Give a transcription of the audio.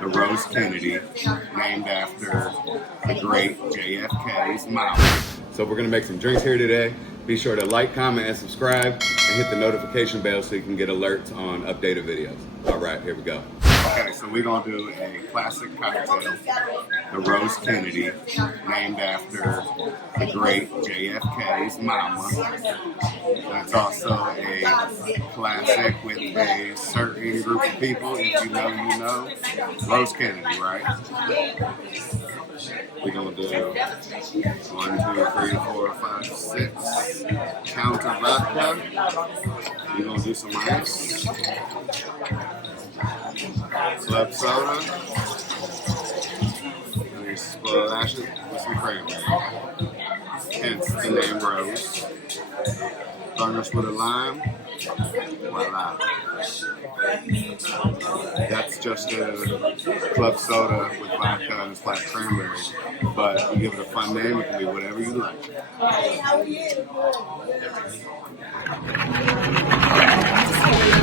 the Rose Kennedy, named after the great JFK's mom. So we're gonna make some drinks here today. Be sure to like, comment, and subscribe, and hit the notification bell so you can get alerts on updated videos. All right, here we go. Okay, so we're gonna do a classic cocktail, the Rose Kennedy, named after the great JFK's mama. That's also a classic with a certain group of people. If you know, you know. Rose Kennedy, right? We're gonna do 1, 2, 3, 4, 5, 6 counts of vodka. We're gonna do some ice, club soda, and we splash it with some cranberry. Hence the name Rose. Garnish with a lime. Voila. That's just a club soda with vodka and Splash of Cranberry. But you give it a fun name, it can be whatever you like.